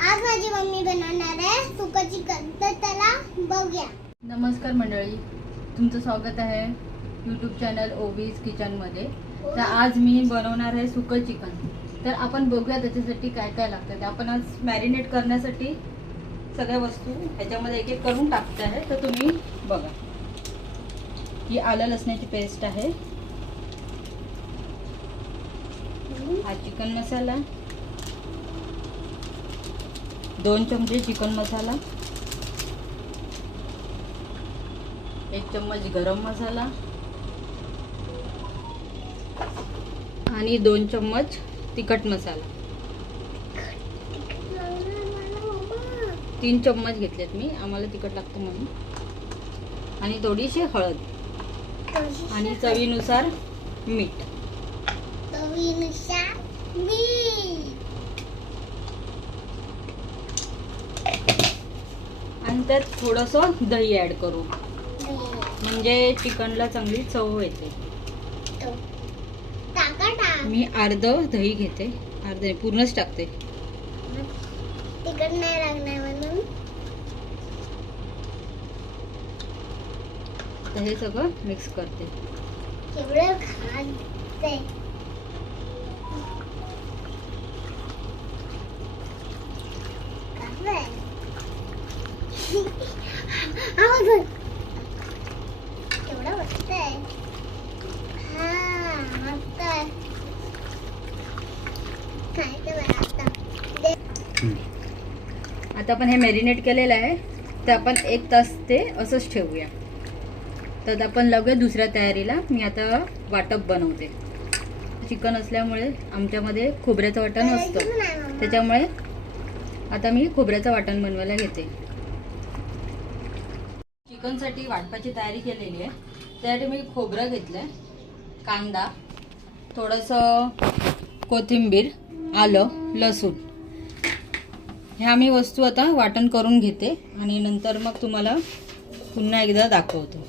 आज माझी मम्मी बनवणार आहे सुकं चिकन, तर त्याला बघूया. नमस्कार मंडळी, तुमचं स्वागत आहे यूट्यूब चॅनल ओवीज किचनमध्ये. तर आज मी बनवणार आहे सुकं चिकन. तर आपण बघूया त्याच्यासाठी काय काय लागतं. आपण आज मॅरिनेट करण्यासाठी सगळ्या वस्तू ह्याच्यामध्ये एक एक करून टाकते आहे. तर तुम्ही बघा, ही आलं लसणाची पेस्ट आहे, हा चिकन मसाला, 2 चमचे चिकन मसाला, 1 चम्मच गरम मसाला आणि 2 चम्मच तिखट मसाला. 3 चम्मच घेतलेत मी, आम्हाला तिखट लागतं म्हणून. आणि थोडीशी हळद आणि चवीनुसार मीठ. आणि त्यात थोडंसं दही ॲड करू, म्हणजे चिकनला चांगली चव येते. मी अर्ध दही घेते, अर्ध पूर्णच टाकते, तिखट नाही लागणार म्हणून. तर हे सगळं मिक्स करते. एवढं खाते एवढं वाटतंय. आता आपण हे मॅरिनेट केलेलं आहे, तर आपण 1 तास ते असंच ठेवूया. तर आपण लगेच दुसऱ्या तयारीला मी आता वाटप बनवते. चिकन असल्यामुळे आमच्यामध्ये खोबऱ्याचं वाटण असतं, त्याच्यामुळे आता मी खोबऱ्याचं वाटण बनवायला घेते. चिकनसाठी वाटपाची तयारी केलेली आहे. त्यासाठी मी खोबरं घेतलंय, कांदा, थोडंसं कोथिंबीर, आलं, लसूण, ह्या मी वस्तू आता वाटण करून घेते आणि नंतर मग तुम्हाला पुन्हा एकदा दाखवतो.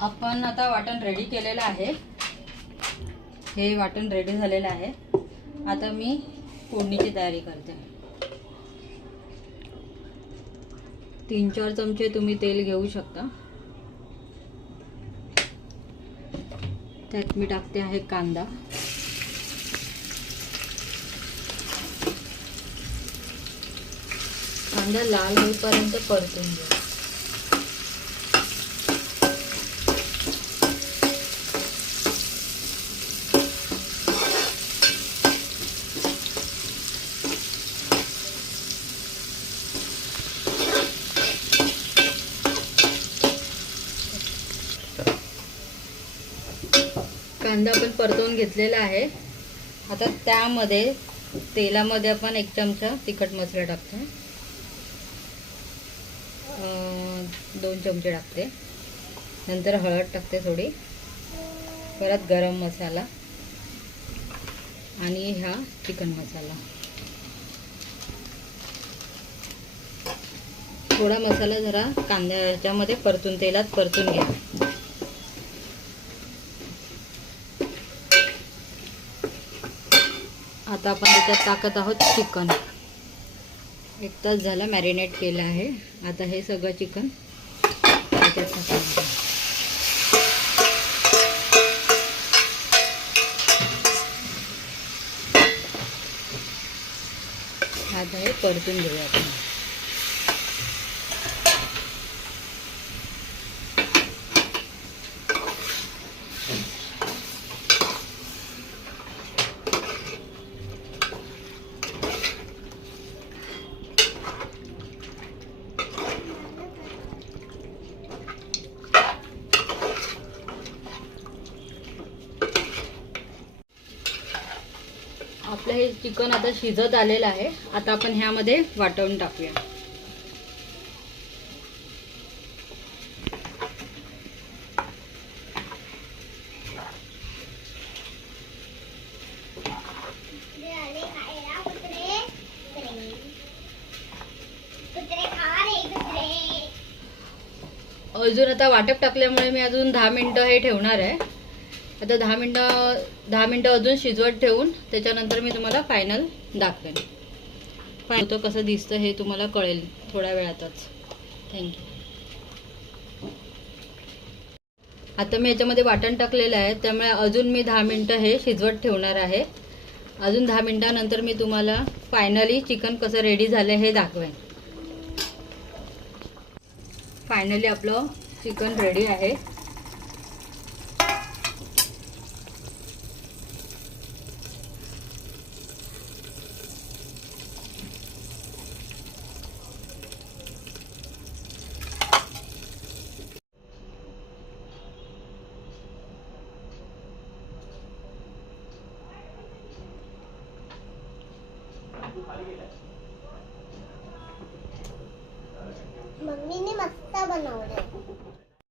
आपण आता वाटण रेडी केलेलं आहे. हे वाटण रेडी झालेलं आहे. आता मी फोडणीची तयारी करते. 3-4 चमचे तुम्ही तेल घेऊ शकता. त्यात मी टाकते आहे कांदा, कांदा लाल होईपर्यंत परतून घ्या. कांदा आपण परतवून घेतलेला आहे. आता त्यामध्ये तेलामध्ये आपण 1 चमचा तिखट मसाला टाकतो, 2 चमचे टाकते, नंतर हळद टाकते थोडी, परत गरम मसाला आणि हा चिकन मसाला. थोडा मसाला जरा कांद्याच्यामध्ये परतून तेलात परतून घ्या. आता आपण त्याच्यात टाकत आहोत चिकन. 1 तास झाला मॅरिनेट केलं आहे. आता हे सगळं चिकन त्याच्यात टाकायचं. आता हे परतून घेऊया आपण. आपलं हे चिकन आता शिजत आलेलं आहे. आता आपण ह्यामध्ये वाटून टाकूया. अजून आता वाटप टाकल्यामुळे मी अजून 10 मिनटं हे ठेवणार आहे. आता 10 मिनटं अजून शिजवत ठेवून त्याच्यानंतर मी तुम्हाला फायनल दाखवेन. फायनल कसं दिसतं हे तुम्हाला कळेल थोड्या वेळातच. थँक्यू. आता मी याच्यामध्ये वाटण टाकलेलं आहे, त्यामुळे अजून मी 10 मिनटं हे शिजवत ठेवणार आहे. अजून 10 मिनटानंतर मी तुम्हाला फायनली चिकन कसं रेडी झालं हे दाखवेन. फायनली आपलं चिकन रेडी आहे. मम्मीने मस्त बनवलंय.